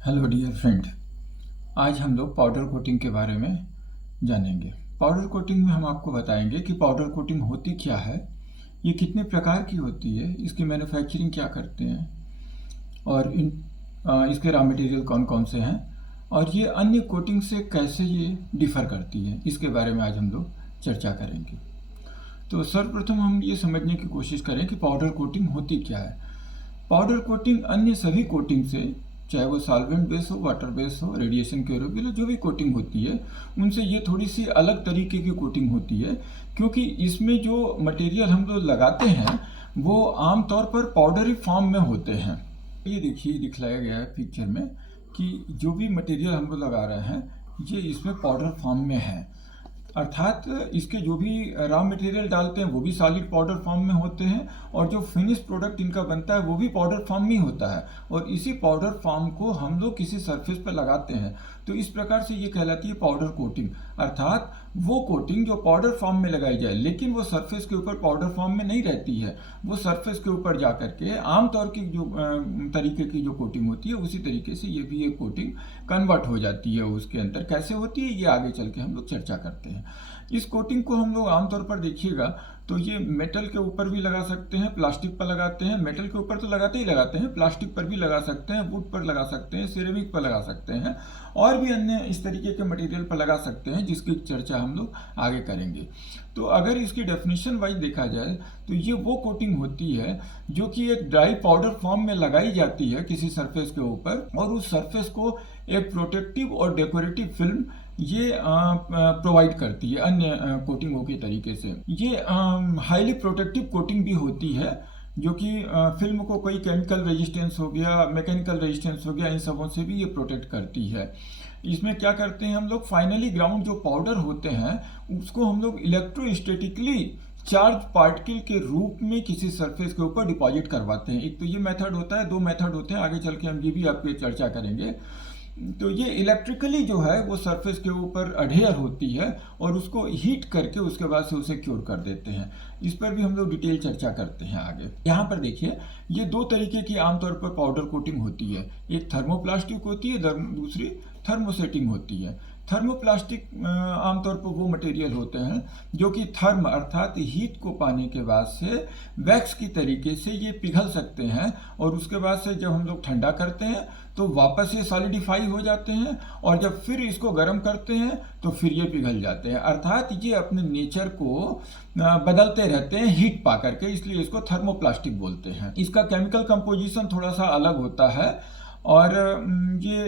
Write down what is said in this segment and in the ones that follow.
Hello dear friend. आज हम लोग पाउडर कोटिंग के बारे में जानेंगे। पाउडर कोटिंग में हम आपको बताएंगे कि पाउडर कोटिंग होती क्या है, ये कितने प्रकार की होती है, इसकी मैन्युफैक्चरिंग क्या करते हैं और इसके रॉ मटेरियल कौन कौन से हैं और ये अन्य कोटिंग से कैसे ये डिफ़र करती है, इसके बारे में आज हम लोग चर्चा करेंगे। तो सर्वप्रथम हम ये समझने की कोशिश करें कि पाउडर कोटिंग होती क्या है। पाउडर कोटिंग अन्य सभी कोटिंग से, चाहे वो सॉल्वेंट बेस हो, वाटर बेस हो, रेडिएशन क्योरेबल हो, जो भी कोटिंग होती है उनसे ये थोड़ी सी अलग तरीके की कोटिंग होती है, क्योंकि इसमें जो मटेरियल हम लोग लगाते हैं वो आमतौर पर पाउडरी फॉर्म में होते हैं। ये देखिए दिखलाया गया है पिक्चर में कि जो भी मटेरियल हम लोग लगा रहे हैं ये इसमें पाउडर फॉर्म में है, अर्थात इसके जो भी रॉ मटेरियल डालते हैं वो भी सॉलिड पाउडर फॉर्म में होते हैं और जो फिनिश प्रोडक्ट इनका बनता है वो भी पाउडर फॉर्म में ही होता है और इसी पाउडर फॉर्म को हम लोग किसी सरफेस पर लगाते हैं। तो इस प्रकार से ये कहलाती है पाउडर कोटिंग, अर्थात वो कोटिंग जो पाउडर फॉर्म में लगाई जाए लेकिन वो सरफेस के ऊपर पाउडर फॉर्म में नहीं रहती है, वो सरफेस के ऊपर जा करके आमतौर की जो तरीके की जो कोटिंग होती है उसी तरीके से ये भी एक कोटिंग कन्वर्ट हो जाती है। उसके अंदर कैसे होती है ये आगे चल के हम लोग चर्चा करते हैं। इस कोटिंग को हम लोग आमतौर पर देखिएगा तो ये मेटल के ऊपर भी लगा सकते हैं, प्लास्टिक पर लगाते हैं। मेटल के ऊपर तो लगाते ही लगाते हैं, प्लास्टिक पर भी लगा सकते हैं, वुड पर लगा सकते हैं, सिरेमिक पर लगा सकते हैं और भी अन्य इस तरीके के मटेरियल पर लगा सकते हैं, जिसकी चर्चा हम लोग आगे करेंगे। तो अगर इसकी डेफिनेशन वाइज देखा जाए तो ये वो कोटिंग होती है जो कि एक ड्राई पाउडर फॉर्म में लगाई जाती है किसी सरफेस के ऊपर और उस सरफेस को एक प्रोटेक्टिव और डेकोरेटिव फिल्म ये प्रोवाइड करती है अन्य कोटिंगों के तरीके से। ये हाईली प्रोटेक्टिव कोटिंग भी होती है जो कि फिल्म को कोई केमिकल रेजिस्टेंस हो गया, मैकेनिकल रेजिस्टेंस हो गया, इन सबों से भी ये प्रोटेक्ट करती है। इसमें क्या करते हैं हम लोग, फाइनली ग्राउंड जो पाउडर होते हैं उसको हम लोग इलेक्ट्रोस्टैटिकली चार्ज पार्टिकल के रूप में किसी सरफेस के ऊपर डिपॉजिट करवाते हैं। एक तो ये मेथड होता है, दो मेथड होते हैं, आगे चल के हम ये भी आपके चर्चा करेंगे। तो ये इलेक्ट्रिकली जो है वो सरफेस के ऊपर अडेयर होती है और उसको हीट करके उसके बाद से उसे क्योर कर देते हैं। इस पर भी हम लोग डिटेल चर्चा करते हैं आगे। यहाँ पर देखिए ये दो तरीके की आमतौर पर पाउडर कोटिंग होती है, एक थर्मोप्लास्टिक होती है, दूसरी थर्मोसेटिंग होती है। थर्मोप्लास्टिक आमतौर पर वो मटेरियल होते हैं जो कि थर्म अर्थात हीट को पाने के बाद से वैक्स की तरीके से ये पिघल सकते हैं और उसके बाद से जब हम लोग ठंडा करते हैं तो वापस ये सॉलिडिफाई हो जाते हैं और जब फिर इसको गर्म करते हैं तो फिर ये पिघल जाते हैं, अर्थात ये अपने नेचर को बदलते रहते हैं हीट पा करके, इसलिए इसको थर्मोप्लास्टिक बोलते हैं। इसका केमिकल कंपोजिशन थोड़ा सा अलग होता है और ये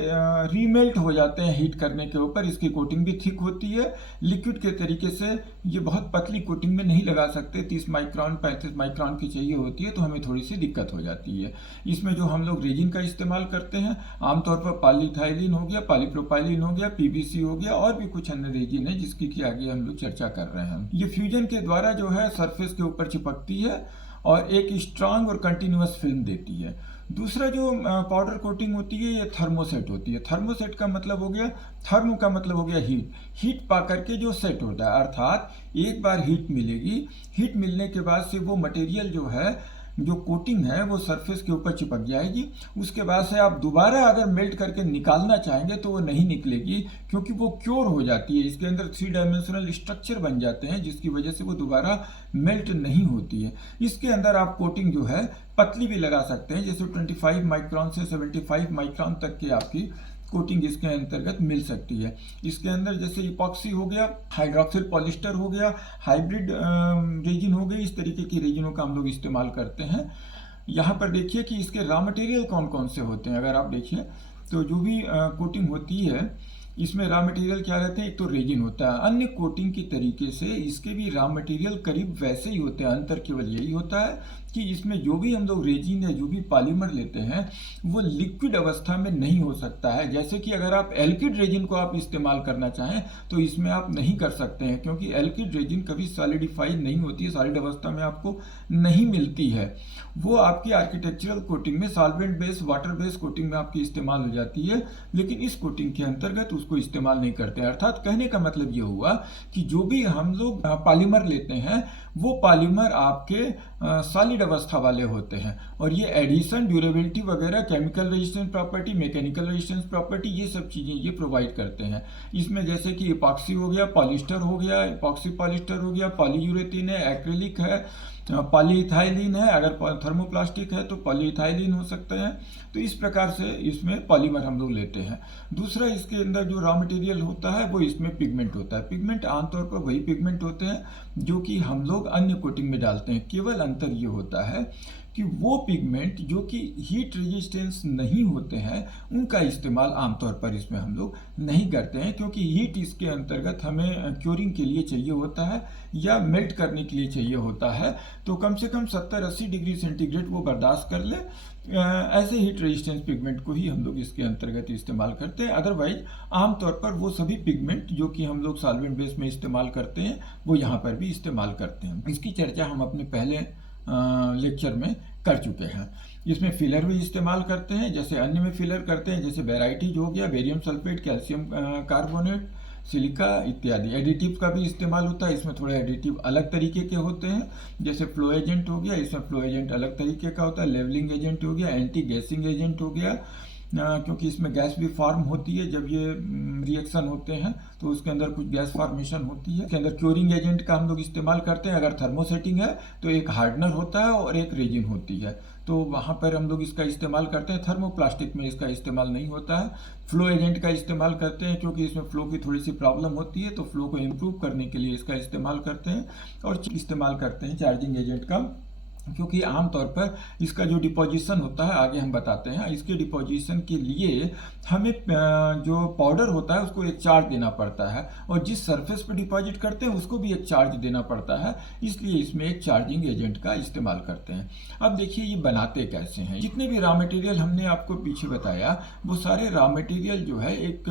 रीमेल्ट हो जाते हैं हीट करने के ऊपर। इसकी कोटिंग भी थिक होती है, लिक्विड के तरीके से ये बहुत पतली कोटिंग में नहीं लगा सकते, 30 माइक्रोन 35 माइक्रोन की चाहिए होती है तो हमें थोड़ी सी दिक्कत हो जाती है। इसमें जो हम लोग रेजिन का इस्तेमाल करते हैं आमतौर पर पॉलीइथाइलिन हो गया, पॉलीप्रोपाइलिन हो गया, पीवीसी हो गया और भी कुछ अन्य रेजिन है जिसकी कि आगे हम लोग चर्चा कर रहे हैं। ये फ्यूजन के द्वारा जो है सरफेस के ऊपर चिपकती है और एक स्ट्रांग और कंटिन्यूअस फिल्म देती है। दूसरा जो पाउडर कोटिंग होती है ये थर्मोसेट होती है। थर्मोसेट का मतलब हो गया, थर्म का मतलब हो गया हीट, हीट पा करके जो सेट होता है, अर्थात एक बार हीट मिलेगी, हीट मिलने के बाद से वो मटेरियल जो है, जो कोटिंग है वो सरफेस के ऊपर चिपक जाएगी। उसके बाद से आप दोबारा अगर मेल्ट करके निकालना चाहेंगे तो वो नहीं निकलेगी क्योंकि वो क्योर हो जाती है, इसके अंदर 3 डायमेंशनल स्ट्रक्चर बन जाते हैं जिसकी वजह से वो दोबारा मेल्ट नहीं होती है। इसके अंदर आप कोटिंग जो है पतली भी लगा सकते हैं, जैसे 25 माइक्रोन से 75 माइक्रोन तक की आपकी कोटिंग इसके अंतर्गत मिल सकती है। इसके अंदर जैसे इपॉक्सी हो गया, हाइड्रोक्सिल पॉलिस्टर हो गया, हाइब्रिड रेजिन हो गई, इस तरीके की रेजिनों का हम लोग इस्तेमाल करते हैं। यहाँ पर देखिए कि इसके रॉ मटेरियल कौन कौन से होते हैं। अगर आप देखिए तो जो भी कोटिंग होती है इसमें रॉ मटेरियल क्या रहते हैं, एक तो रेजिन होता है। अन्य कोटिंग की तरीके से इसके भी रॉ मटेरियल करीब वैसे ही होते हैं, अंतर केवल यही होता है कि इसमें जो भी हम लोग रेजिन या जो भी पॉलीमर लेते हैं वो लिक्विड अवस्था में नहीं हो सकता है। जैसे कि अगर आप एल्किड रेजिन को आप इस्तेमाल करना चाहें तो इसमें आप नहीं कर सकते हैं क्योंकि एल्किड रेजिन कभी सॉलिडिफाई नहीं होती है, सॉलिड अवस्था में आपको नहीं मिलती है। वो आपकी आर्किटेक्चरल कोटिंग में solvent base, water base coating में आपकी इस्तेमाल हो जाती है, लेकिन इस कोटिंग के अंतर्गत उसको इस्तेमाल नहीं करते हैं। अर्थात कहने का मतलब ये हुआ कि जो भी हम लोग पॉलीमर लेते हैं वो पॉलीमर आपके सॉलिड अवस्था वाले होते हैं, और ये एडिशन, ड्यूरेबिलिटी वगैरह, chemical resistance property, mechanical resistance property, ये सब चीज़ें ये प्रोवाइड करते हैं। इसमें जैसे कि इपॉक्सी हो गया, पॉलिस्टर हो गया, इपॉक्सी पॉलिस्टर हो गया, पॉलीयूरेथीन है, एक्रेलिक है, पॉलीइथाइलिन है, अगर थर्मोप्लास्टिक है तो पॉलीइथाइलिन हो सकते हैं। तो इस प्रकार से इसमें पॉलीमर हम लोग लेते हैं। दूसरा, इसके अंदर जो रॉ मटेरियल होता है वो इसमें पिगमेंट होता है। पिगमेंट आमतौर पर वही पिगमेंट होते हैं जो कि हम लोग अन्य कोटिंग में डालते हैं। केवल अंतर ये होता है कि वो पिगमेंट जो कि हीट रेजिस्टेंस नहीं होते हैं उनका इस्तेमाल आमतौर पर इसमें हम लोग नहीं करते हैं, क्योंकि हीट इसके अंतर्गत हमें क्योरिंग के लिए चाहिए होता है या मेल्ट करने के लिए चाहिए होता है। तो कम से कम 70-80 डिग्री सेंटीग्रेड वो बर्दाश्त कर ले, ऐसे हीट रेजिस्टेंस पिगमेंट को ही हम लोग इसके अंतर्गत इस्तेमाल करते हैं। अदरवाइज आमतौर पर वो सभी पिगमेंट जो कि हम लोग सॉल्वेंट बेस में इस्तेमाल करते हैं वो यहाँ पर भी इस्तेमाल करते हैं। इसकी चर्चा हम अपने पहले लेक्चर में कर चुके हैं। इसमें फिलर भी इस्तेमाल करते हैं, जैसे अन्य में फिलर करते हैं, जैसे वेराइटीज हो गया, barium sulphate, calcium carbonate, silica इत्यादि। एडिटिव का भी इस्तेमाल होता है, इसमें थोड़े एडिटिव अलग तरीके के होते हैं, जैसे फ्लो एजेंट हो गया, इसमें फ्लो एजेंट अलग तरीके का होता है, लेवलिंग एजेंट हो गया, एंटी गैसिंग एजेंट हो गया, क्योंकि इसमें गैस भी फॉर्म होती है जब ये रिएक्शन होते हैं तो उसके अंदर कुछ गैस फॉर्मेशन होती है। इसके अंदर क्योरिंग एजेंट का हम लोग इस्तेमाल करते हैं। अगर थर्मोसेटिंग है तो एक हार्डनर होता है और एक रेजिन होती है, तो वहाँ पर हम लोग इसका इस्तेमाल करते हैं। थर्मोप्लास्टिक में इसका इस्तेमाल नहीं होता है। फ्लो एजेंट का इस्तेमाल करते हैं क्योंकि इसमें फ्लो की थोड़ी सी प्रॉब्लम होती है, तो फ्लो को इम्प्रूव करने के लिए इसका इस्तेमाल करते हैं। और इस्तेमाल करते हैं चार्जिंग एजेंट का, क्योंकि आमतौर पर इसका जो डिपोजिशन होता है आगे हम बताते हैं, इसके डिपोजिशन के लिए हमें जो पाउडर होता है उसको एक चार्ज देना पड़ता है, और जिस सरफेस पर डिपॉजिट करते हैं उसको भी एक चार्ज देना पड़ता है, इसलिए इसमें एक चार्जिंग एजेंट का इस्तेमाल करते हैं। अब देखिए ये बनाते कैसे हैं। जितने भी रॉ मटेरियल हमने आपको पीछे बताया वो सारे रॉ मटेरियल जो है एक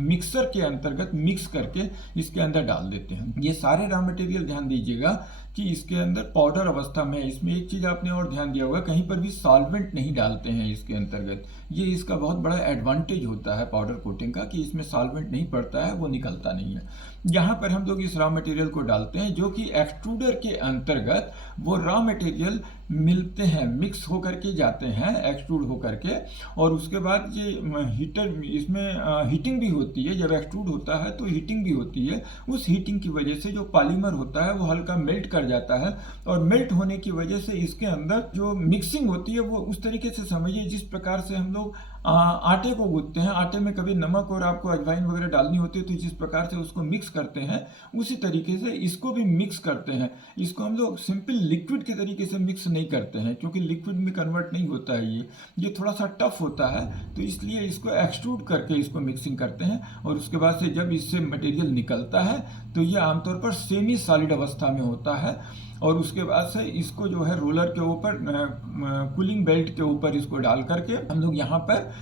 मिक्सर के अंतर्गत मिक्स करके इसके अंदर डाल देते हैं। ये सारे रॉ मटेरियल ध्यान दीजिएगा कि इसके अंदर पाउडर अवस्था में, इसमें एक चीज़ आपने और ध्यान दिया होगा, कहीं पर भी सॉल्वेंट नहीं डालते हैं इसके अंतर्गत। ये इसका बहुत बड़ा एडवांटेज होता है पाउडर कोटिंग का कि इसमें सॉल्वेंट नहीं पड़ता है, वो निकलता नहीं है। यहाँ पर हम लोग इस रॉ मटेरियल को डालते हैं जो कि एक्सट्रूडर के अंतर्गत वो रॉ मटेरियल मिलते हैं, मिक्स होकर के जाते हैं एक्सट्रूड होकर के, और उसके बाद ये हीटर, इसमें हीटिंग भी होती है। जब एक्सट्रूड होता है तो हीटिंग भी होती है। उस हीटिंग की वजह से जो पॉलीमर होता है वो हल्का मेल्ट कर जाता है, और मेल्ट होने की वजह से इसके अंदर जो मिक्सिंग होती है वो उस तरीके से समझिए जिस प्रकार से हम लोग आटे को गूंथते हैं। आटे में कभी नमक और आपको अजवाइन वगैरह डालनी होती है, तो जिस प्रकार से उसको मिक्स करते हैं उसी तरीके से इसको भी मिक्स करते हैं। इसको हम लोग सिंपल लिक्विड के तरीके से मिक्स नहीं करते हैं, क्योंकि लिक्विड में कन्वर्ट नहीं होता है। ये थोड़ा सा टफ होता है, तो इसलिए इसको एक्सट्रूड करके इसको मिक्सिंग करते हैं, और उसके बाद से जब इससे मटेरियल निकलता है तो ये आमतौर पर सेमी सॉलिड अवस्था में होता है, और उसके बाद से इसको जो है रोलर के ऊपर, कूलिंग बेल्ट के ऊपर इसको डाल करके हम लोग यहाँ पर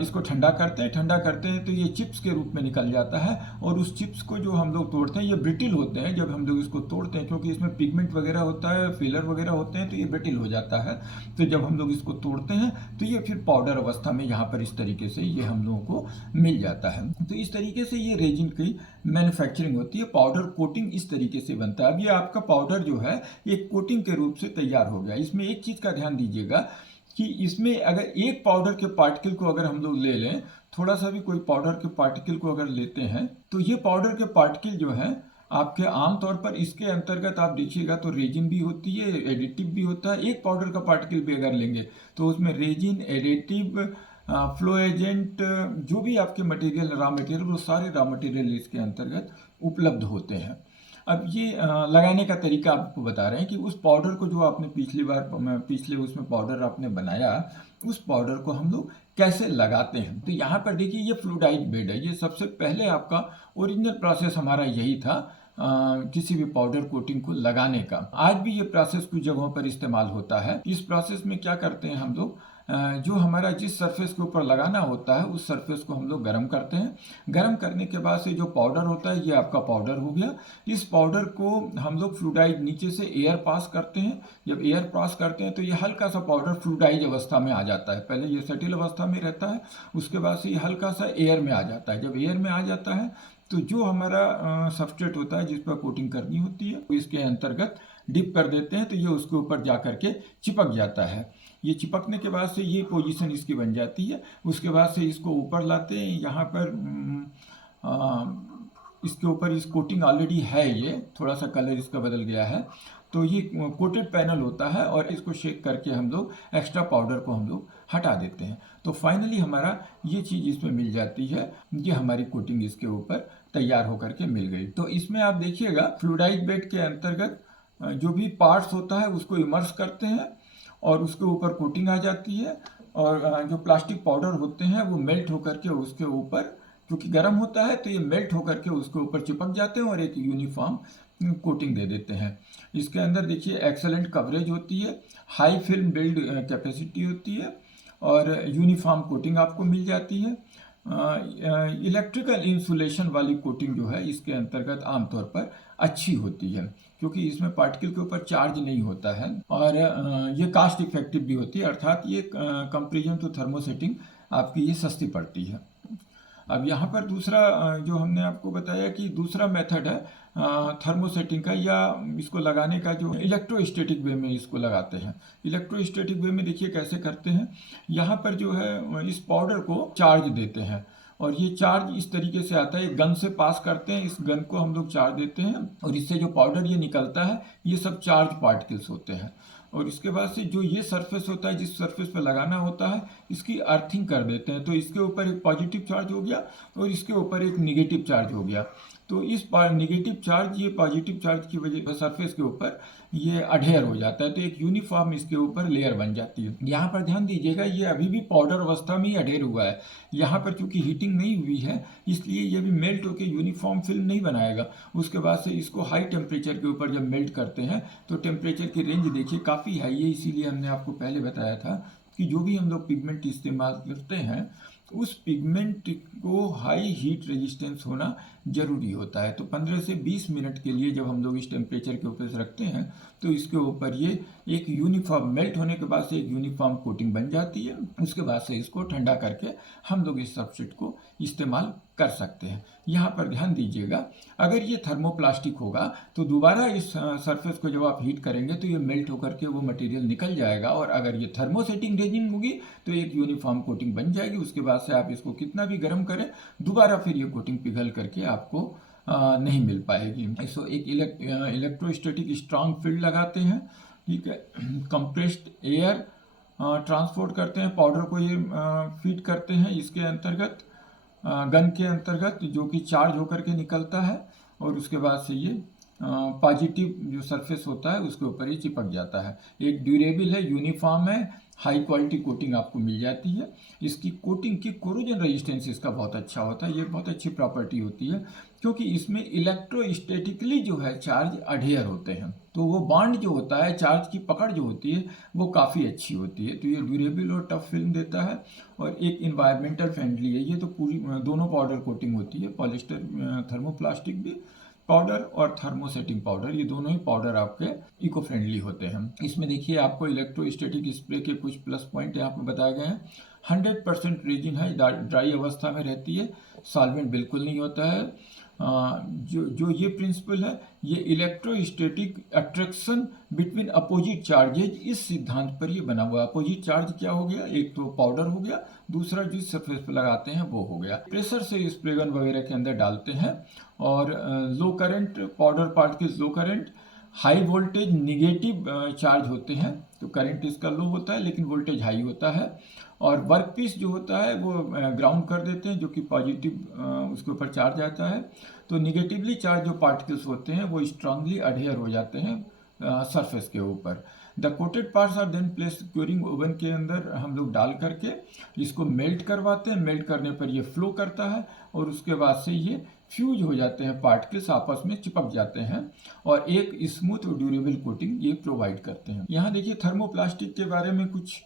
इसको ठंडा करते हैं तो ये चिप्स के रूप में निकल जाता है। और उस चिप्स को जो हम लोग तोड़ते हैं ये ब्रिटिल होते हैं जब हम लोग इसको तोड़ते हैं, क्योंकि इसमें पिगमेंट वगैरह होता है, फिलर वगैरह होते हैं, तो ये ब्रिटिल हो जाता है। तो जब हम लोग इसको तोड़ते हैं तो ये फिर पाउडर अवस्था में यहाँ पर इस तरीके से ये हम लोगों को मिल जाता है। तो इस तरीके से ये रेजिन की मैन्युफैक्चरिंग होती है। पाउडर कोटिंग इस तरीके से बनता है। अब ये आपका पाउडर जो है एक कोटिंग के रूप से तैयार हो गया। इसमें एक चीज़ का ध्यान दीजिएगा कि इसमें अगर एक पाउडर के पार्टिकल को अगर हम लोग ले लें, थोड़ा सा भी कोई पाउडर के पार्टिकल को अगर लेते हैं, तो ये पाउडर के पार्टिकल जो है आपके आमतौर पर इसके अंतर्गत आप देखिएगा तो रेजिन भी होती है, एडिटिव भी होता है। एक पाउडर का पार्टिकल भी अगर लेंगे तो उसमें रेजिन, एडिटिव, फ्लो एजेंट, जो भी आपके मटेरियल, रॉ मटेरियल, वो सारे रॉ मटेरियल इसके अंतर्गत उपलब्ध होते हैं। अब ये लगाने का तरीका आपको बता रहे हैं कि उस पाउडर को जो आपने पिछले उसमें पाउडर आपने बनाया, उस पाउडर को हम लोग कैसे लगाते हैं। तो यहाँ पर देखिए ये फ्लूइडाइज्ड बेड है। ये सबसे पहले आपका ओरिजिनल प्रोसेस हमारा यही था किसी भी पाउडर कोटिंग को लगाने का। आज भी ये प्रोसेस कुछ जगहों पर इस्तेमाल होता है। इस प्रोसेस में क्या करते हैं हम लोग, जो हमारा जिस सरफेस के ऊपर लगाना होता है उस सरफेस को हम लोग गर्म करते हैं। गर्म करने के बाद से जो पाउडर होता है ये आपका पाउडर हो गया। इस पाउडर को हम लोग फ्लूइडाइज, नीचे से एयर पास करते हैं। जब एयर पास करते हैं तो ये हल्का सा पाउडर फ्लूइडाइज अवस्था में आ जाता है। पहले ये सेटल अवस्था में रहता है, उसके बाद से ये हल्का सा एयर में आ जाता है। जब एयर में आ जाता है तो जो हमारा सबस्ट्रेट होता है जिस पर कोटिंग करनी होती है इसके अंतर्गत डिप कर देते हैं तो ये उसके ऊपर जा करके चिपक जाता है। ये चिपकने के बाद से ये पोजीशन इसकी बन जाती है। उसके बाद से इसको ऊपर लाते हैं, यहाँ पर इसके ऊपर इस कोटिंग ऑलरेडी है, ये थोड़ा सा कलर इसका बदल गया है, तो ये कोटेड पैनल होता है और इसको शेक करके हम लोग एक्स्ट्रा पाउडर को हम लोग हटा देते हैं। तो फाइनली हमारा ये चीज़ इसमें मिल जाती है, ये हमारी कोटिंग इसके ऊपर तैयार होकर के मिल गई। तो इसमें आप देखिएगा फ्लूइडाइज बेड के अंतर्गत जो भी पार्ट्स होता है उसको इमर्स करते हैं और उसके ऊपर कोटिंग आ जाती है और जो प्लास्टिक पाउडर होते हैं वो मेल्ट होकर के उसके ऊपर, क्योंकि गर्म होता है तो ये मेल्ट होकर के उसके ऊपर चिपक जाते हैं और एक यूनिफॉर्म कोटिंग दे देते हैं। इसके अंदर देखिए एक्सेलेंट कवरेज होती है, हाई फिल्म बिल्ड कैपेसिटी होती है और यूनिफॉर्म कोटिंग आपको मिल जाती है। इलेक्ट्रिकल इंसुलेशन वाली कोटिंग जो है इसके अंतर्गत आमतौर पर अच्छी होती है, क्योंकि इसमें पार्टिकल के ऊपर चार्ज नहीं होता है और ये कास्ट इफेक्टिव भी होती है, अर्थात ये कंपेरिजन टू थर्मोसेटिंग आपकी ये सस्ती पड़ती है। अब यहाँ पर दूसरा जो हमने आपको बताया कि दूसरा मेथड है थर्मोसेटिंग का या इसको लगाने का, जो इलेक्ट्रोस्टैटिक वे में इसको लगाते हैं। इलेक्ट्रोस्टैटिक वे में देखिए कैसे करते हैं, यहाँ पर जो है इस पाउडर को चार्ज देते हैं और ये चार्ज इस तरीके से आता है, गन से पास करते हैं, इस गन को हम लोग चार्ज देते हैं और इससे जो पाउडर ये निकलता है ये सब चार्ज पार्टिकल्स होते हैं। और इसके बाद से जो ये सरफेस होता है, जिस सरफेस पर लगाना होता है, इसकी अर्थिंग कर देते हैं। तो इसके ऊपर एक पॉजिटिव चार्ज हो गया और इसके ऊपर एक निगेटिव चार्ज हो गया। तो इस निगेटिव चार्ज ये पॉजिटिव चार्ज की वजह से सरफेस के ऊपर ये अडेयर हो जाता है, तो एक यूनिफॉर्म इसके ऊपर लेयर बन जाती है। यहाँ पर ध्यान दीजिएगा ये अभी भी पाउडर अवस्था में ही अडेयर हुआ है, यहाँ पर चूंकि हीटिंग नहीं हुई है इसलिए ये भी मेल्ट होकर यूनिफॉर्म फिल्म नहीं बनाएगा। उसके बाद से इसको हाई टेम्परेचर के ऊपर जब मेल्ट करते हैं तो टेम्परेचर की रेंज देखिए काफ़ी हाई है, इसीलिए हमने आपको पहले बताया था कि जो भी हम लोग पिगमेंट इस्तेमाल करते हैं उस पिगमेंट को हाई हीट रेजिस्टेंस होना जरूरी होता है। तो 15 से 20 मिनट के लिए जब हम लोग इस टेम्परेचर के ऊपर रखते हैं तो इसके ऊपर ये एक यूनिफॉर्म मेल्ट होने के बाद से एक यूनिफॉर्म कोटिंग बन जाती है। उसके बाद से इसको ठंडा करके हम लोग इस सबस्ट्रेट को इस्तेमाल कर सकते हैं। यहाँ पर ध्यान दीजिएगा, अगर ये थर्मोप्लास्टिक होगा तो दोबारा इस सरफेस को जब आप हीट करेंगे तो ये मेल्ट होकर के वो मटेरियल निकल जाएगा और अगर ये थर्मोसेटिंग रेजिन होगी तो एक यूनिफॉर्म कोटिंग बन जाएगी। उसके बाद से आप इसको कितना भी गर्म करें दोबारा फिर ये कोटिंग पिघल करके आपको नहीं मिल पाएगी। इसको एक इलेक्ट्रोस्टैटिक स्ट्रांग फील्ड लगाते हैं, ठीक है, कंप्रेस्ड एयर ट्रांसपोर्ट करते हैं, पाउडर को ये फीड करते हैं इसके अंतर्गत गन के अंतर्गत जो कि चार्ज होकर के निकलता है और उसके बाद से ये पॉजिटिव जो सरफेस होता है उसके ऊपर ही चिपक जाता है। एक ड्यूरेबल है, यूनिफॉर्म है, हाई क्वालिटी कोटिंग आपको मिल जाती है। इसकी कोटिंग की कोरोजन रेजिस्टेंस इसका बहुत अच्छा होता है, ये बहुत अच्छी प्रॉपर्टी होती है क्योंकि इसमें इलेक्ट्रोस्टैटिकली जो है चार्ज अडेयर होते हैं, तो वो बॉन्ड जो होता है, चार्ज की पकड़ जो होती है वो काफ़ी अच्छी होती है। तो ये ड्यूरेबल और टफ फिल्म देता है और एक इन्वायरमेंटल फ्रेंडली है। ये तो पूरी दोनों पाउडर कोटिंग होती है, पॉलिस्टर थर्मोप्लास्टिक भी पाउडर और थर्मोसेटिंग पाउडर, ये दोनों ही पाउडर आपके इको फ्रेंडली होते हैं। इसमें देखिए आपको इलेक्ट्रोस्टैटिक स्प्रे के कुछ प्लस पॉइंट यहाँ पे बताए गए हैं। 100% रेजिन है, ड्राई अवस्था में रहती है, सॉल्वेंट बिल्कुल नहीं होता है। जो ये प्रिंसिपल है ये electrostatic attraction between opposite charges, इस सिद्धांत पर ये बना हुआ है। अपोजिट चार्ज क्या हो गया, एक तो पाउडर हो गया, दूसरा जिस सरफेस पर लगाते हैं वो हो गया। प्रेशर से स्प्रे गन वगैरह के अंदर डालते हैं और low current powder particles, low current high voltage negative charge होते हैं, तो करंट इसका लो होता है लेकिन वोल्टेज हाई होता है और वर्क पीस जो होता है वो ग्राउंड कर देते हैं, जो कि पॉजिटिव उसके ऊपर चार्ज आता है। तो निगेटिवली चार्ज जो पार्टिकल्स होते हैं वो स्ट्रांगली अडेयर हो जाते हैं सरफेस के ऊपर। The coated parts are then placed curing oven के अंदर हम लोग डाल करके इसको मेल्ट करवाते हैं। मेल्ट करने पर ये फ्लो करता है और उसके बाद से ये फ्यूज हो जाते हैं, पार्टिकल्स आपस में चिपक जाते हैं और एक स्मूथ और ड्यूरेबल कोटिंग ये प्रोवाइड करते हैं। यहाँ देखिए थर्मोप्लास्टिक के बारे में कुछ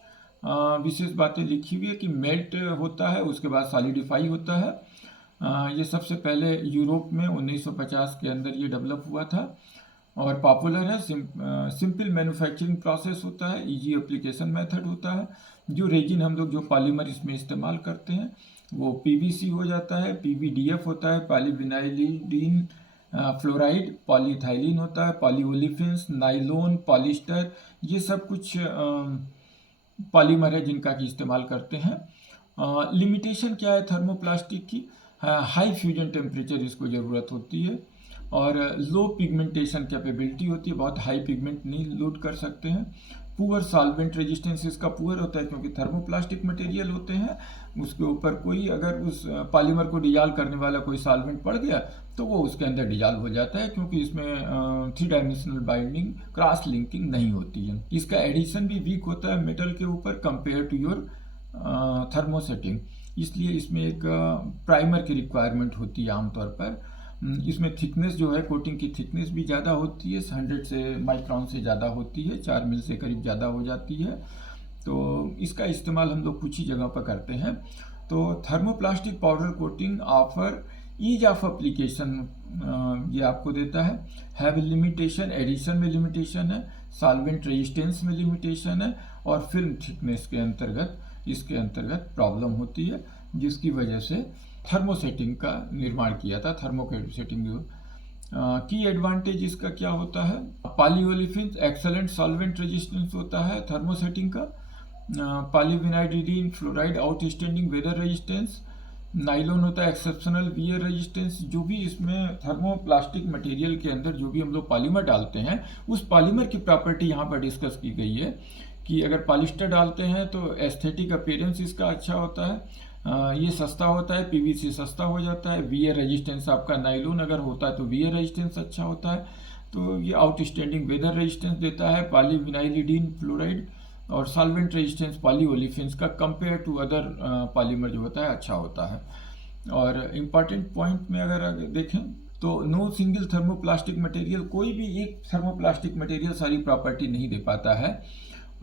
विशेष बातें लिखी हुई है कि मेल्ट होता है, उसके बाद सॉलिडिफाई होता है। ये सबसे पहले यूरोप में 1950 के अंदर ये डेवलप हुआ था और पॉपुलर है। सिंपल मैन्युफैक्चरिंग प्रोसेस होता है, इजी एप्लीकेशन मेथड होता है। जो रेजिन हम लोग जो पॉलीमर इसमें इस्तेमाल करते हैं वो पीवीसी हो जाता है, पीवीडीएफ होता है, पॉलीविनाइलिडीन फ्लोराइड, पॉलीइथाइलिन होता है, पॉलीओलिफिन्स, नाइलोन, पॉलिस्टर, ये सब कुछ पॉलीमर है जिनका कि इस्तेमाल करते हैं। लिमिटेशन क्या है थर्मोप्लास्टिक की? हाई फ्यूजन टेम्परेचर इसको ज़रूरत होती है और लो पिगमेंटेशन कैपेबिलिटी होती है, बहुत हाई पिगमेंट नहीं लोड कर सकते हैं। पुअर सॉल्वेंट रेजिस्टेंस इसका पुअर होता है क्योंकि थर्मोप्लास्टिक मटेरियल होते हैं, उसके ऊपर कोई अगर उस पॉलीमर को डिजॉल्व करने वाला कोई सॉल्वेंट पड़ गया तो वो उसके अंदर डिजॉल्व हो जाता है, क्योंकि इसमें 3 डायमेंशनल बाइंडिंग, क्रॉस लिंकिंग नहीं होती है। इसका एडिशन भी वीक होता है मेटल के ऊपर कंपेयर टू योर थर्मोसेटिंग, इसलिए इसमें एक प्राइमर की रिक्वायरमेंट होती है आमतौर पर। इसमें थिकनेस जो है, कोटिंग की थिकनेस भी ज़्यादा होती है, 100 से माइक्रोन से ज़्यादा होती है, 4 मिल से करीब ज़्यादा हो जाती है। तो इसका इस्तेमाल हम लोग कुछ ही जगह पर करते हैं। तो thermoplastic powder coating offer ease of application ये आपको देता है। हैव लिमिटेशन, एडिशन में लिमिटेशन है, सॉल्वेंट रेजिस्टेंस में लिमिटेशन है और फिल्म थिकनेस के अंतर्गत इसके अंतर्गत प्रॉब्लम होती है, जिसकी वजह से थर्मोसेटिंग का निर्माण किया था। थर्मोसेटिंग जो की एडवांटेज इसका क्या होता है? पॉलीओलिफिन्स एक्सेलेंट सॉल्वेंट रेजिस्टेंस होता है थर्मोसेटिंग का। Polyvinylidene fluoride outstanding weather resistance. Nylon होता है एक्सेप्शनल वियर रेजिस्टेंस। जो भी इसमें थर्मोप्लास्टिक मटेरियल के अंदर जो भी हम लोग पॉलीमर डालते हैं, उस पॉलीमर की प्रॉपर्टी यहाँ पर डिस्कस की गई है कि अगर पॉलिस्टर डालते हैं तो एस्थेटिक अपीयरेंस इसका अच्छा होता है, ये सस्ता होता है, पीवीसी सस्ता हो जाता है। वियर रेजिस्टेंस आपका नाइलॉन अगर होता है तो वियर रेजिस्टेंस अच्छा होता है, तो ये आउटस्टैंडिंग वेदर रेजिस्टेंस देता है। पॉलीविनाइलिडीन फ्लोराइड और सॉल्वेंट रेजिस्टेंस पॉलीओलिफिन्स का कंपेयर टू अदर पॉलीमर जो होता है अच्छा होता है। और इम्पॉर्टेंट पॉइंट में अगर देखें तो नो सिंगल थर्मोप्लास्टिक मटेरियल, कोई भी एक थर्मोप्लास्टिक मटेरियल सारी प्रॉपर्टी नहीं दे पाता है।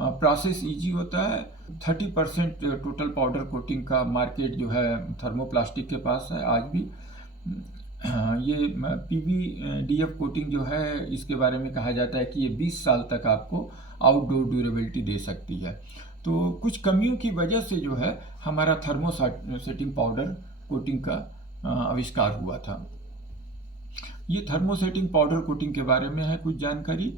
प्रोसेस इजी होता है। 30% टोटल पाउडर कोटिंग का मार्केट जो है थर्मोप्लास्टिक के पास है आज भी। ये PVDF कोटिंग जो है इसके बारे में कहा जाता है कि ये 20 साल तक आपको आउटडोर ड्यूरेबिलिटी दे सकती है। तो कुछ कमियों की वजह से जो है हमारा थर्मोसेटिंग पाउडर कोटिंग का आविष्कार हुआ था। ये थर्मोसेटिंग पाउडर कोटिंग के बारे में है कुछ जानकारी।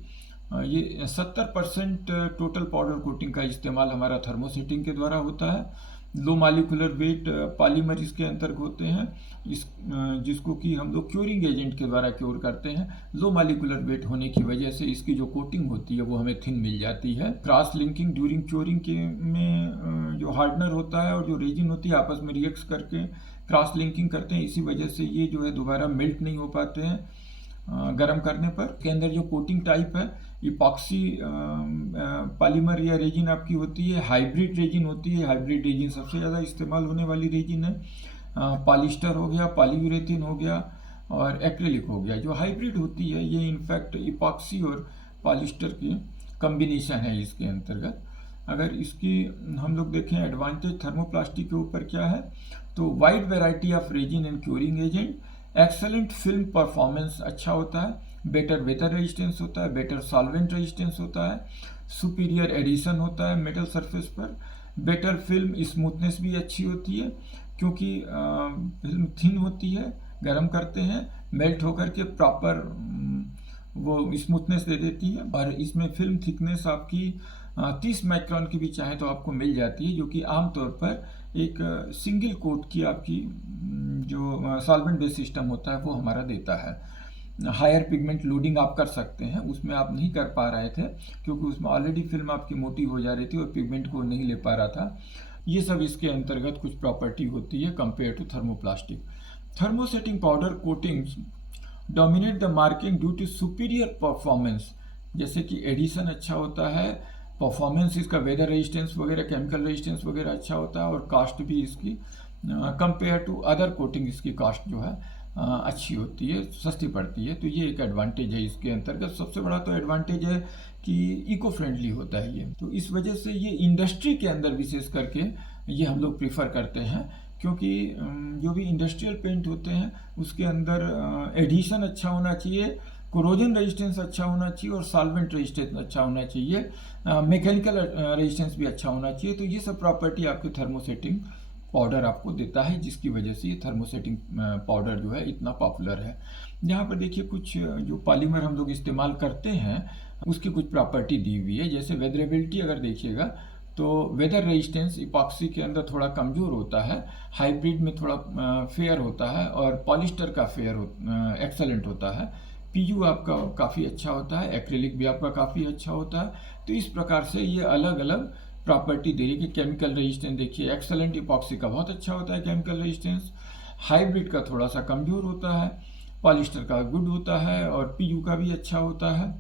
ये 70% टोटल पाउडर कोटिंग का इस्तेमाल हमारा थर्मोसेटिंग के द्वारा होता है। लो मॉलिक्यूलर वेट पॉलीमर इसके अंतर्गत होते हैं, जिसको कि हम लोग क्योरिंग एजेंट के द्वारा क्योर करते हैं। लो मॉलिक्यूलर वेट होने की वजह से इसकी जो कोटिंग होती है वो हमें थिन मिल जाती है। क्रॉस लिंकिंग ड्यूरिंग क्योरिंग के में जो हार्डनर होता है और जो रेजिन होती है आपस में रिएक्ट करके क्रॉस लिंकिंग करते हैं, इसी वजह से ये जो है दोबारा मेल्ट नहीं हो पाते हैं गर्म करने पर। के अंदर जो कोटिंग टाइप है इपॉक्सी पॉलीमर या रेजिन आपकी होती है, हाइब्रिड रेजिन होती है। हाइब्रिड रेजिन सबसे ज़्यादा इस्तेमाल होने वाली रेजिन है। पॉलिस्टर हो गया, पॉलीयूरेथेन हो गया और एक्रेलिक हो गया। जो हाइब्रिड होती है ये इनफैक्ट इपॉक्सी और पॉलिस्टर की कम्बिनेशन है इसके अंतर्गत। अगर इसकी हम लोग देखें एडवांटेज थर्मोप्लास्टिक के ऊपर क्या है, तो wide variety of resin and curing agent, excellent film performance अच्छा होता है, बेटर वेदर रेजिस्टेंस होता है, बेटर सॉल्वेंट रेजिस्टेंस होता है, सुपीरियर एडिशन होता है मेटल सरफेस पर, बेटर फिल्म स्मूथनेस भी अच्छी होती है क्योंकि फिल्म थिन होती है, गर्म करते हैं मेल्ट होकर के प्रॉपर वो स्मूथनेस दे देती है। और इसमें फिल्म थिकनेस आपकी 30 माइक्रोन की भी चाहे तो आपको मिल जाती है, जो कि आमतौर पर एक सिंगल कोट की आपकी जो सॉल्वेंट बेस्ड सिस्टम होता है वो हमारा देता है। हायर पिगमेंट लोडिंग आप कर सकते हैं, उसमें आप नहीं कर पा रहे थे क्योंकि उसमें ऑलरेडी फिल्म आपकी मोटी हो जा रही थी और पिगमेंट को नहीं ले पा रहा था। ये सब इसके अंतर्गत कुछ प्रॉपर्टी होती है compare to thermoplastic. Thermosetting powder coatings dominate the marking due to superior performance, जैसे कि एडिशन अच्छा होता है, परफॉर्मेंस इसका वेदर रेजिस्टेंस वगैरह केमिकल रेजिस्टेंस वगैरह अच्छा होता है और कास्ट भी इसकी कंपेयर टू अदर कोटिंग इसकी कास्ट जो है अच्छी होती है, सस्ती पड़ती है। तो ये एक एडवांटेज है इसके अंतर्गत। सबसे बड़ा तो एडवांटेज है कि इको फ्रेंडली होता है ये, तो इस वजह से ये इंडस्ट्री के अंदर विशेष करके ये हम लोग प्रीफर करते हैं, क्योंकि जो भी इंडस्ट्रियल पेंट होते हैं उसके अंदर एडिशन अच्छा होना चाहिए, कोरोजन रेजिस्टेंस अच्छा होना चाहिए और सॉल्वेंट रेजिस्टेंस अच्छा होना चाहिए, मैकेनिकल रेजिस्टेंस भी अच्छा होना चाहिए। तो ये सब प्रॉपर्टी आपके थर्मोसेटिंग पाउडर आपको देता है, जिसकी वजह से ये थर्मोसेटिंग पाउडर जो है इतना पॉपुलर है। यहाँ पर देखिए कुछ जो पॉलीमर हम लोग इस्तेमाल करते हैं उसकी कुछ प्रॉपर्टी दी हुई है। जैसे वेदरेबिलिटी अगर देखिएगा तो वेदर रेजिस्टेंस इपॉक्सी के अंदर थोड़ा कमज़ोर होता है, हाइब्रिड में थोड़ा फेयर होता है, और पॉलिस्टर का फेयर एक्सेलेंट होता है। पीयू आपका काफ़ी अच्छा होता है, एक्रेलिक भी आपका काफ़ी अच्छा होता है। तो इस प्रकार से ये अलग अलग प्रॉपर्टी दे रही है कि केमिकल रेजिस्टेंस देखिए एक्सेलेंट इपॉक्सी का बहुत अच्छा होता है केमिकल रेजिस्टेंस, हाइब्रिड का थोड़ा सा कमज़ोर होता है, पॉलिस्टर का गुड होता है, और पीयू का भी अच्छा होता है।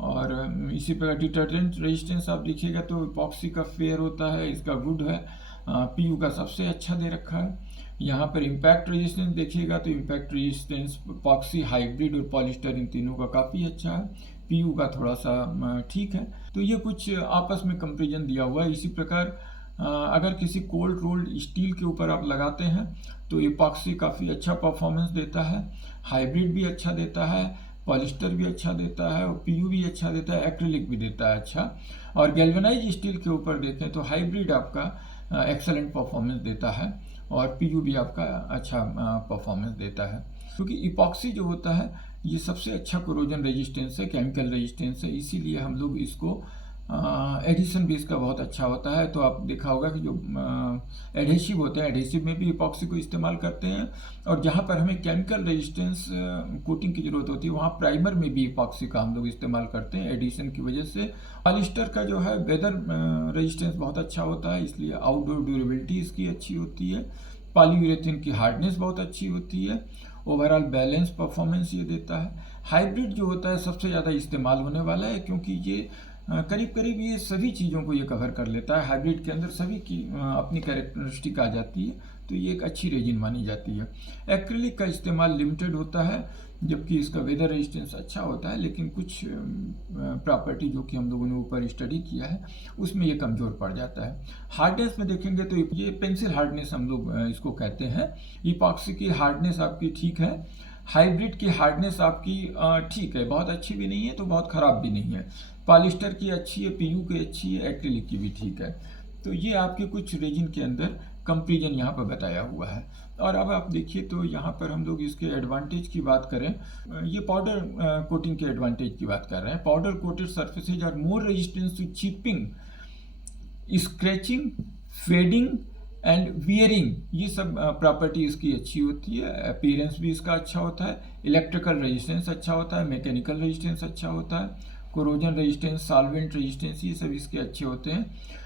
और इसी प्रकार डिटर्जेंट रेजिस्टेंस आप देखिएगा तो इपॉक्सी का फेयर होता है, इसका गुड है, पीयू का सबसे अच्छा दे रखा है। यहाँ पर इम्पैक्ट रेजिस्टेंस देखिएगा तो इम्पैक्ट रेजिस्टेंस इपॉक्सी, हाइब्रिड और पॉलिस्टर इन तीनों का काफ़ी अच्छा है, पीयू का थोड़ा सा ठीक है। तो ये कुछ आपस में कंपेरिजन दिया हुआ है। इसी प्रकार अगर किसी कोल्ड रोल्ड स्टील के ऊपर आप लगाते हैं तो इपॉक्सी काफ़ी अच्छा परफॉर्मेंस देता है, हाइब्रिड भी अच्छा देता है, पॉलिस्टर भी अच्छा देता है, और पीयू भी अच्छा देता है, एक्रिलिक भी देता है अच्छा। और गैल्वेनाइज स्टील के ऊपर देखें तो हाइब्रिड आपका एक्सेलेंट परफॉर्मेंस देता है, और पीयू भी आपका अच्छा परफॉर्मेंस देता है। क्योंकि इपॉक्सी जो होता है ये सबसे अच्छा कोरोजन रेजिस्टेंस है, केमिकल रेजिस्टेंस है, इसीलिए हम लोग इसको एडिशन भी इसका बहुत अच्छा होता है। तो आप देखा होगा कि जो एडहेसिव होते हैं, एडहेसिव में भी इपॉक्सी को इस्तेमाल करते हैं, और जहाँ पर हमें केमिकल रेजिस्टेंस कोटिंग की ज़रूरत होती है वहाँ प्राइमर में भी इपॉक्सी का हम लोग इस्तेमाल करते हैं एडिशन की वजह से। पॉलिस्टर का जो है वेदर रेजिस्टेंस बहुत अच्छा होता है, इसलिए आउटडोर ड्यूरेबिलिटी इसकी अच्छी होती है। पॉलीयूरेथेन की हार्डनेस बहुत अच्छी होती है, ओवरऑल बैलेंस परफॉर्मेंस ये देता है। हाइब्रिड जो होता है सबसे ज़्यादा इस्तेमाल होने वाला है, क्योंकि ये करीब करीब ये सभी चीज़ों को ये कवर कर लेता है। हाइब्रिड के अंदर सभी की अपनी कैरेक्टरिस्टिक आ जाती है, तो ये एक अच्छी रेजिन मानी जाती है। एक्रिलिक का इस्तेमाल लिमिटेड होता है, जबकि इसका वेदर रेजिस्टेंस अच्छा होता है, लेकिन कुछ प्रॉपर्टी जो कि हम लोगों ने ऊपर स्टडी किया है उसमें ये कमज़ोर पड़ जाता है। हार्डनेस में देखेंगे तो ये पेंसिल हार्डनेस हम लोग इसको कहते हैं। इपॉक्सी की हार्डनेस आपकी ठीक है, हाइब्रिड की हार्डनेस आपकी ठीक है, बहुत अच्छी भी नहीं है तो बहुत ख़राब भी नहीं है। पॉलिस्टर की अच्छी है, पीयू की अच्छी है, एक्रिलिक की भी ठीक है। तो ये आपके कुछ रेजिन के अंदर कंपेरिजन यहाँ पर बताया हुआ है। और अब आप देखिए तो यहाँ पर हम लोग इसके एडवांटेज की बात करें, ये पाउडर कोटिंग के एडवांटेज की बात कर रहे हैं। Powder coated surfaces are more resistance to chipping, scratching, fading and wearing, ये सब प्रॉपर्टी इसकी अच्छी होती है। अपीयरेंस भी इसका अच्छा होता है, इलेक्ट्रिकल रेजिस्टेंस अच्छा होता है, मैकेनिकल रेजिस्टेंस अच्छा होता है, कोरोजन रेजिस्टेंस, सॉल्वेंट रेजिस्टेंस, ये सब इसके अच्छे होते हैं।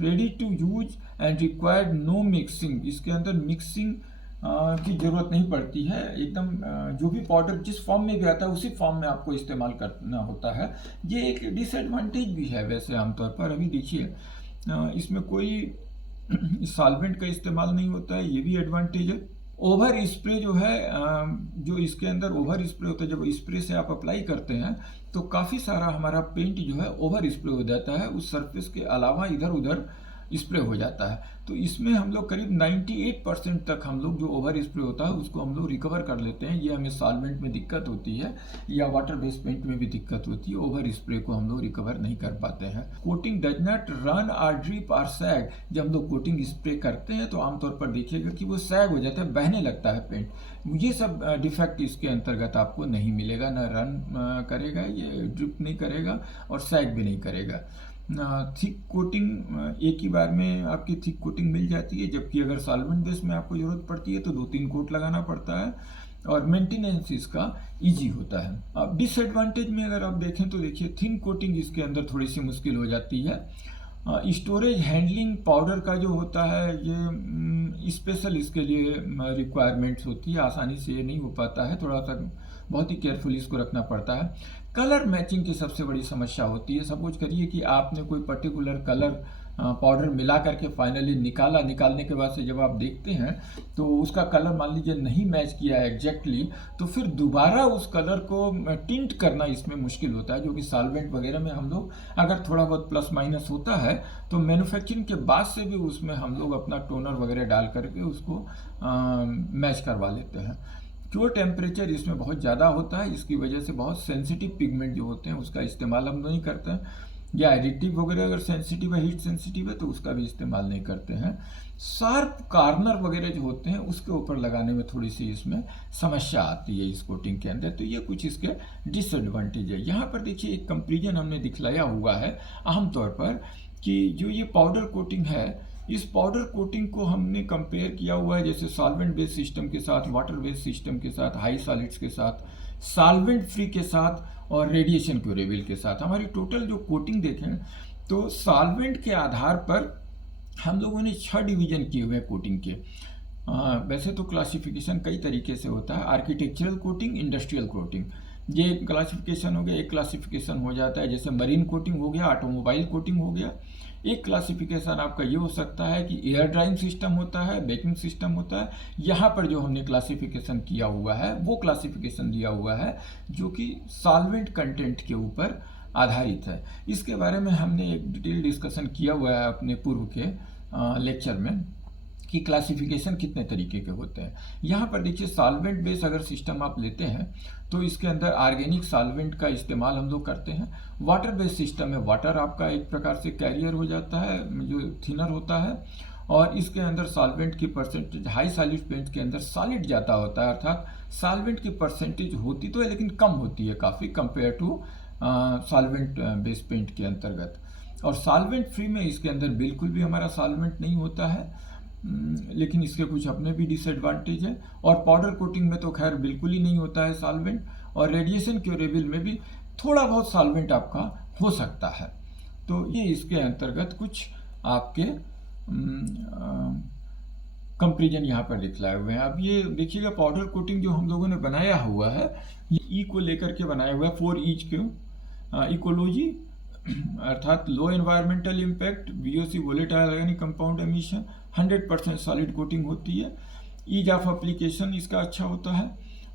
Ready to use and required no mixing, इसके अंदर मिक्सिंग की ज़रूरत नहीं पड़ती है, एकदम जो भी पाउडर जिस फॉर्म में भी आता है उसी फॉर्म में आपको इस्तेमाल करना होता है। ये एक डिसएडवांटेज भी है वैसे आमतौर पर। अभी देखिए इसमें कोई सॉल्वेंट का इस्तेमाल नहीं होता है, ये भी एडवांटेज है। ओवर स्प्रे जो है, जो इसके अंदर ओवर स्प्रे होता है, जब स्प्रे से आप अप्लाई करते हैं तो काफ़ी सारा हमारा पेंट जो है ओवर स्प्रे हो जाता है, उस सरफेस के अलावा इधर उधर स्प्रे हो जाता है। तो इसमें हम लोग करीब 98% तक हम लोग जो ओवर स्प्रे होता है उसको हम लोग रिकवर कर लेते हैं। ये हमें सॉल्वेंट में दिक्कत होती है या वाटर बेस्ड पेंट में भी दिक्कत होती है, ओवर स्प्रे को हम लोग रिकवर नहीं कर पाते हैं। Coating does not run or drip or sag, जब हम लोग कोटिंग स्प्रे करते हैं तो आमतौर पर देखिएगा कि वो सैग हो जाता है, बहने लगता है पेंट। ये सब डिफेक्ट इसके अंतर्गत आपको नहीं मिलेगा, ना रन करेगा, ये ड्रिप नहीं करेगा और सैग भी नहीं करेगा। थिक कोटिंग, एक ही बार में आपकी थिक कोटिंग मिल जाती है, जबकि अगर सॉल्वेंट बेस में आपको ज़रूरत पड़ती है तो 2-3 कोट लगाना पड़ता है, और मेंटेनेंस इसका इजी होता है। अब डिसएडवांटेज में अगर आप देखें तो देखिए थिन कोटिंग इसके अंदर थोड़ी सी मुश्किल हो जाती है। स्टोरेज हैंडलिंग पाउडर का जो होता है ये स्पेशल इसके लिए रिक्वायरमेंट्स होती है, आसानी से ये नहीं हो पाता है, थोड़ा सा बहुत ही केयरफुली इसको रखना पड़ता है। कलर मैचिंग की सबसे बड़ी समस्या होती है। सपोज करिए कि आपने कोई पर्टिकुलर कलर पाउडर मिला करके फाइनली निकाला, निकालने के बाद से जब आप देखते हैं तो उसका कलर मान लीजिए नहीं मैच किया है एग्जैक्टली, तो फिर दोबारा उस कलर को टिंट करना इसमें मुश्किल होता है, जो कि सॉल्वेंट वगैरह में हम लोग अगर थोड़ा बहुत प्लस माइनस होता है तो मैन्युफैक्चरिंग के बाद से भी उसमें हम लोग अपना टोनर वगैरह डाल करके उसको मैच करवा लेते हैं। क्योर टेम्परेचर इसमें बहुत ज़्यादा होता है, इसकी वजह से बहुत सेंसिटिव पिगमेंट जो होते हैं उसका इस्तेमाल हम नहीं करते हैं। या एडिटिव वगैरह अगर सेंसिटिव है, हीट सेंसिटिव है, तो उसका भी इस्तेमाल नहीं करते हैं। शार्प कॉर्नर वगैरह जो होते हैं उसके ऊपर लगाने में थोड़ी सी इसमें समस्या आती है इस कोटिंग के अंदर, तो ये कुछ इसके डिसएडवांटेज है। यहाँ पर देखिए एक कंपेरिजन हमने दिखलाया हुआ है आमतौर पर कि जो ये पाउडर कोटिंग है, इस पाउडर कोटिंग को हमने कंपेयर किया हुआ है जैसे सॉल्वेंट बेस्ड सिस्टम के साथ, वाटर बेस्ड सिस्टम के साथ, हाई सॉलिड्स के साथ, सॉल्वेंट फ्री के साथ और रेडिएशन क्यूरेबल के साथ। हमारी टोटल जो कोटिंग देखें तो सॉल्वेंट के आधार पर हम लोगों ने 6 डिवीजन किए हुए हैं कोटिंग के। वैसे तो क्लासिफिकेशन कई तरीके से होता है, आर्किटेक्चरल कोटिंग, इंडस्ट्रियल कोटिंग, ये क्लासिफिकेशन हो गया। एक क्लासिफिकेशन हो जाता है जैसे मरीन कोटिंग हो गया, ऑटोमोबाइल कोटिंग हो गया। एक क्लासिफिकेशन आपका ये हो सकता है कि एयर ड्राइंग सिस्टम होता है, बेकिंग सिस्टम होता है। यहाँ पर जो हमने क्लासिफिकेशन किया हुआ है वो क्लासिफिकेशन दिया हुआ है जो कि सॉल्वेंट कंटेंट के ऊपर आधारित है। इसके बारे में हमने एक डिटेल डिस्कशन किया हुआ है अपने पूर्व के लेक्चर में कि क्लासिफिकेशन कितने तरीके के होते हैं। यहाँ पर देखिए सॉल्वेंट बेस अगर सिस्टम आप लेते हैं तो इसके अंदर ऑर्गेनिक सॉल्वेंट का इस्तेमाल हम लोग करते हैं। वाटर बेस्ड सिस्टम है, वाटर आपका एक प्रकार से कैरियर हो जाता है जो थिनर होता है, और इसके अंदर सॉल्वेंट की परसेंटेज, हाई सॉलिड पेंट के अंदर सॉलिड ज़्यादा होता है, अर्थात सॉल्वेंट की परसेंटेज होती तो है लेकिन कम होती है काफ़ी compare to solvent based paint के अंतर्गत। और सॉल्वेंट फ्री में इसके अंदर बिल्कुल भी हमारा सॉल्वेंट नहीं होता है, लेकिन इसके कुछ अपने भी डिसएडवांटेज है। और पाउडर कोटिंग में तो खैर बिल्कुल ही नहीं होता है सॉल्वेंट, और रेडिएशन क्यूरेबल में भी थोड़ा बहुत सॉल्वेंट आपका हो सकता है। तो ये इसके अंतर्गत कुछ आपके कंपेरिजन यहाँ पर दिखलाए हुए हैं। अब ये देखिएगा पाउडर कोटिंग जो हम लोगों ने बनाया हुआ है ये ई को लेकर के बनाया हुआ है, 4 ईच क्यों, इकोलॉजी अर्थात low environmental impact, VOC volatile organic compound emission, 100% solid coating होती है, ईज ऑफ एप्लीकेशन इसका अच्छा होता है,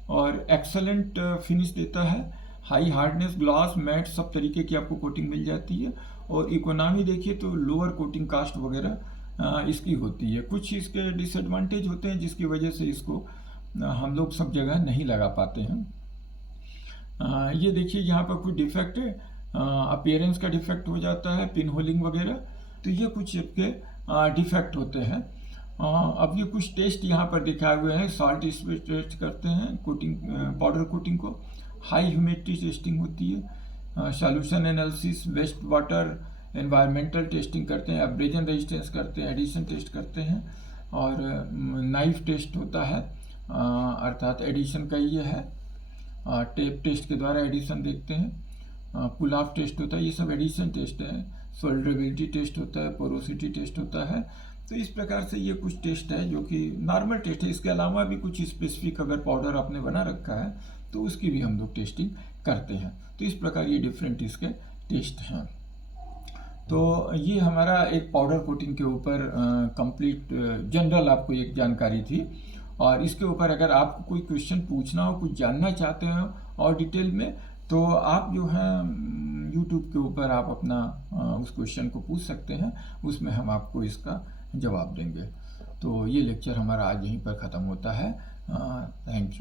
और एक्सेलेंट फिनिश देता है, हाई हार्डनेस, ग्लास, मैट सब तरीके की आपको कोटिंग मिल जाती है। और इकोनॉमी देखिए तो लोअर कोटिंग कास्ट वगैरह इसकी होती है। कुछ इसके डिसएडवांटेज होते हैं जिसकी वजह से इसको हम लोग सब जगह नहीं लगा पाते हैं। ये देखिए यहाँ पर कुछ डिफेक्ट है, अपीयरेंस का डिफेक्ट हो जाता है, पिन होलिंग वगैरह, तो ये कुछ इसके डिफेक्ट होते हैं। अब ये कुछ टेस्ट यहाँ पर दिखाए हुए हैं, सॉल्ट इस पर टेस्ट करते हैं कोटिंग, पाउडर कोटिंग को, हाई ह्यूमिडिटी टेस्टिंग होती है, solution analysis, waste water, environmental testing करते हैं, एब्रेजन रेजिस्टेंस करते हैं, एडिशन टेस्ट करते हैं, और नाइफ टेस्ट होता है, अर्थात एडिशन का ये है, टेप टेस्ट के द्वारा एडिशन देखते हैं, पुल ऑफ टेस्ट होता है, ये सब एडिशन टेस्ट है, सोल्डरेबिलिटी टेस्ट होता है, पोरोसिटी टेस्ट होता है। तो इस प्रकार से ये कुछ टेस्ट है जो कि नॉर्मल टेस्ट है। इसके अलावा भी कुछ स्पेसिफिक अगर पाउडर आपने बना रखा है तो उसकी भी हम लोग टेस्टिंग करते हैं। तो इस प्रकार ये डिफरेंट इसके टेस्ट हैं। तो ये हमारा एक पाउडर कोटिंग के ऊपर कंप्लीट जनरल आपको एक जानकारी थी। और इसके ऊपर अगर आपको कोई क्वेश्चन पूछना हो, कुछ जानना चाहते हो और डिटेल में, तो आप जो है YouTube के ऊपर आप अपना उस क्वेश्चन को पूछ सकते हैं, उसमें हम आपको इसका जवाब देंगे। तो ये लेक्चर हमारा आज यहीं पर ख़त्म होता है। Thank you.